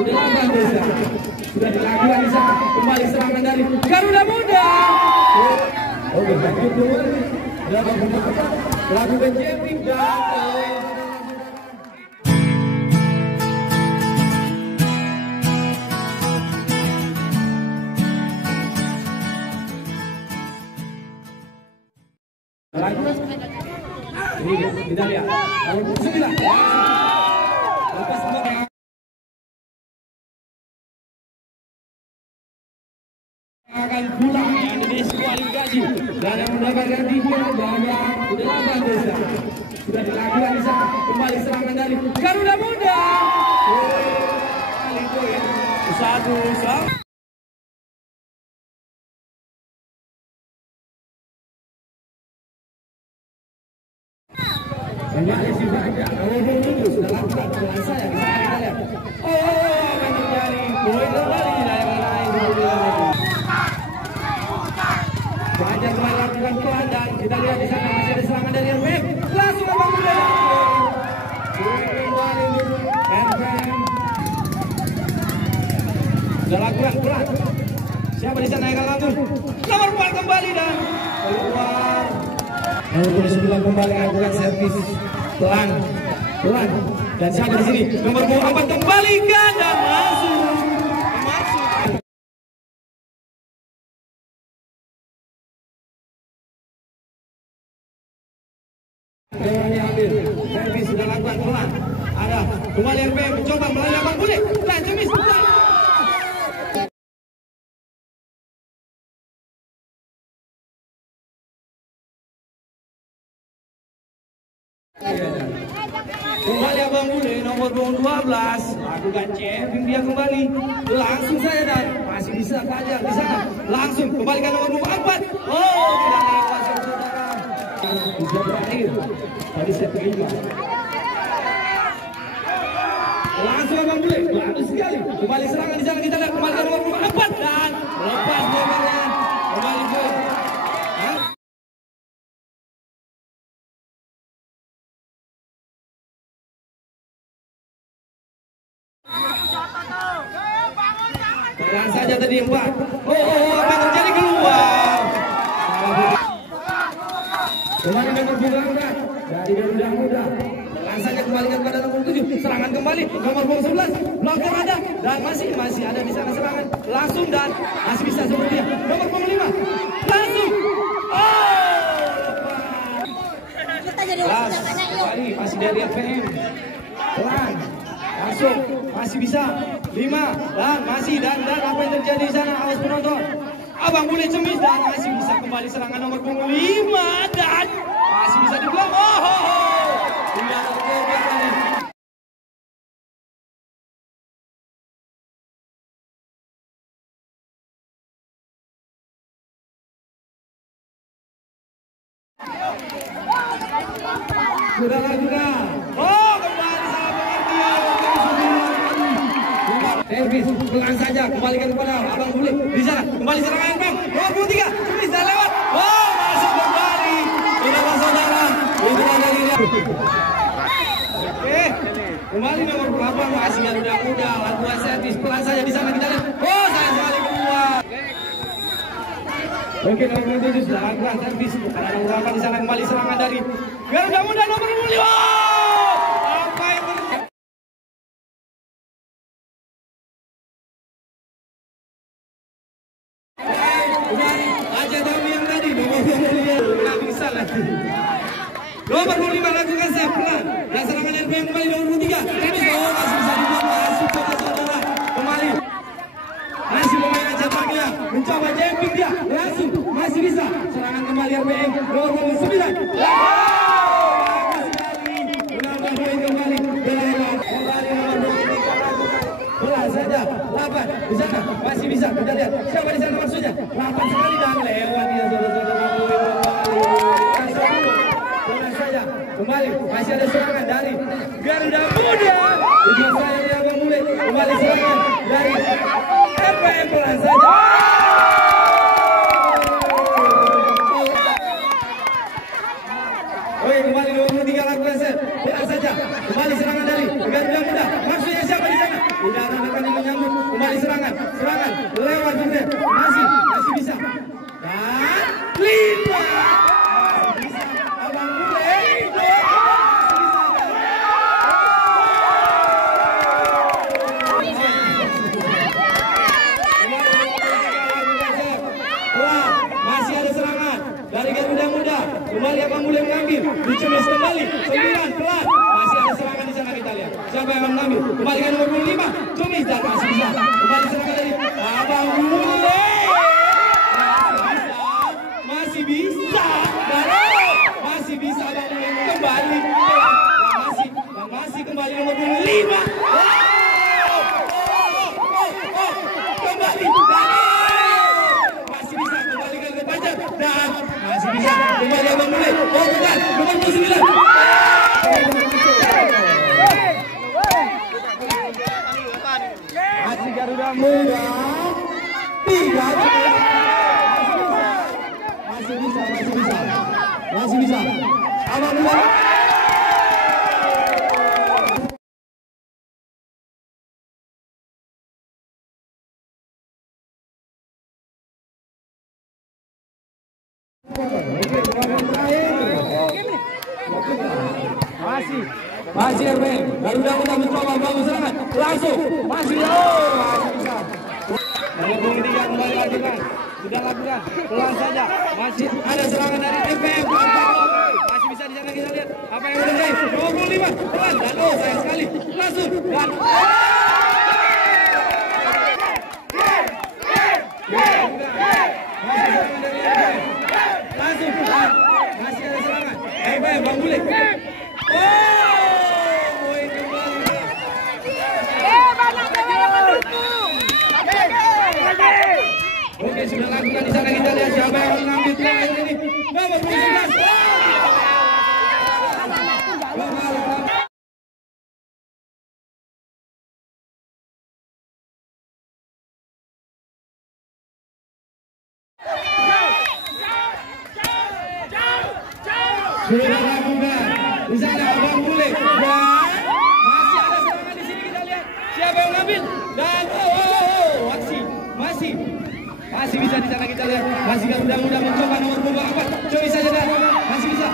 udah lawan desa. Sudah dilakukan di sana. Kembali serangan dari Garuda Muda. Oke, lanjut dulu. Lakukan jamming dan ini kita lihat nomor 9 lepas akan pulang yang didiskualifikasi dan yang mendapatkan 3 banyak udah lawan desa. Sudah dilakukan di sana. Kembali serangan dari Garuda Muda. Kali poin 1-1. Kembali si Baja, sudah lakukan pelan saya bisa kita lihat. Akan terjadi poin kembali dari lain. Baja kembali lakukan pelan dan kita lihat di sana masih ada serangan dari RPM. Langsung Abang Muda. Kembali RPM. Sudah lakukan pelan. Siapa di sana yang akan langsung? Nomor 4 kembali dan keluar. Nomor 9 kembali lakukan servis pelan dan siapa di sini nomor 4 kembalikan dan masuk. Diambil servis sudah lakukan pelan ada kembali RPM mencoba melalui Abang Bule dan Jemis kembali Abang Bule nomor 12 lakukan jamming dia kembali langsung saja dan masih bisa Fajar di sana langsung kembalikan nomor 4 tidak lewat saudara bisa berakhir tadi set kedua langsung Abang Bule bagus sekali kembali serangan di sana kita lihat kembalikan nomor 4 dan lepas bombernya kembali gol. Pelan saja tadi 4. Apa yang terjadi keluar? Kembali nomor 2 dari Garuda Muda. Pelan saja kembalikan pada nomor 7. Serangan kembali nomor 11. Blokir ada dan masih ada di sana serangan langsung dan masih bisa seperti dia. Nomor 5 langsung. Kembali masih dari RPM. Pelan. Masuk, masih bisa 5 dan masih dan apa yang terjadi di sana awas penonton. Abang Bule Cemis dan masih bisa kembali serangan nomor 5 dan masih bisa dibilang tidak tergoda kali. Sudah lakukan. Kembali salah pengertian. Servis pelan saja kembalikan kepada Abang Bule di sana kembali serangan RPM nomor 23 bisa lewat masih kembali saudara itulah dari dia. Kembali nomor 8 masih Garuda Muda lakukan servis pelan saja di sana kita lihat sayang sekali keluar. Oke nomor 7 sudah lakukan servis karena nomor 8 di sana kembali serangan dari Garuda Muda nomor 5. Nomor 5 lakukan saya pelan dan serangan RPM kembali nomor 3 masih bisa dibuat masuk ke saudara kembali masih memainkan cetaknya mencoba jamming dia langsung masih bisa serangan kembali RPM nomor 9 bagus sekali menambah poin kembali kembali nomor 23 pelan saja 8 di sana masih bisa kita lihat siapa di sana maksudnya 8 sekali dan lewat dia saudara-saudara kembali masih ada serangan dari Garuda Muda tujuan saya dia Abang Bule kembali serangan dari RPM pelan saja kembali nomor 3 lakukan set pelan saja kembali serangan dari Garuda Muda maksudnya siapa di sana tidak ada serangan lewat Joseph, masih bisa. Dan 5. Masih bisa. Abang Bule. Masih ada serangan dari Garuda Muda. Kembali Abang Bule mengambil, dicemis kembali 9 pelan. Masih ada serangan di sana, kita lihat siapa yang akan mengambil. Kembali ke nomor 25 Cemis dan masih bisa. Kembali serangan dari Abang Bule. Masih bisa. Masih bisa Abang Bule kembali. Dan masih kembali nomor 25. Kembali. Masih bisa kembali ke Pajar dan masih bisa kembali Abang Bule. Oh bukan, nomor 29. Masih Garuda Muda 3. Masih bisa. Abang Bule. Masih RB Garuda Muda mencoba bangun serangan langsung masih bisa. Nomor 23 kembali lakukan, sudah lakukan pelan saja. Masih ada serangan dari FM, masih bisa di sana, kita lihat apa yang terjadi. Nomor 25 pelan dan sayang sekali langsung dan langsung masih ada serangan FM Bang Bule. Oke, sudah lakukan di sana, kita lihat siapa yang mengambil peluang ini. Nomor 19. Sudah lakukan di sana Abang Bule dan masih ada serangan di sini, kita lihat siapa yang mengambil dan masih bisa di sana, kita lihat masih Garuda Muda mencoba nomor punggung 4. Coba saja dan masih bisa.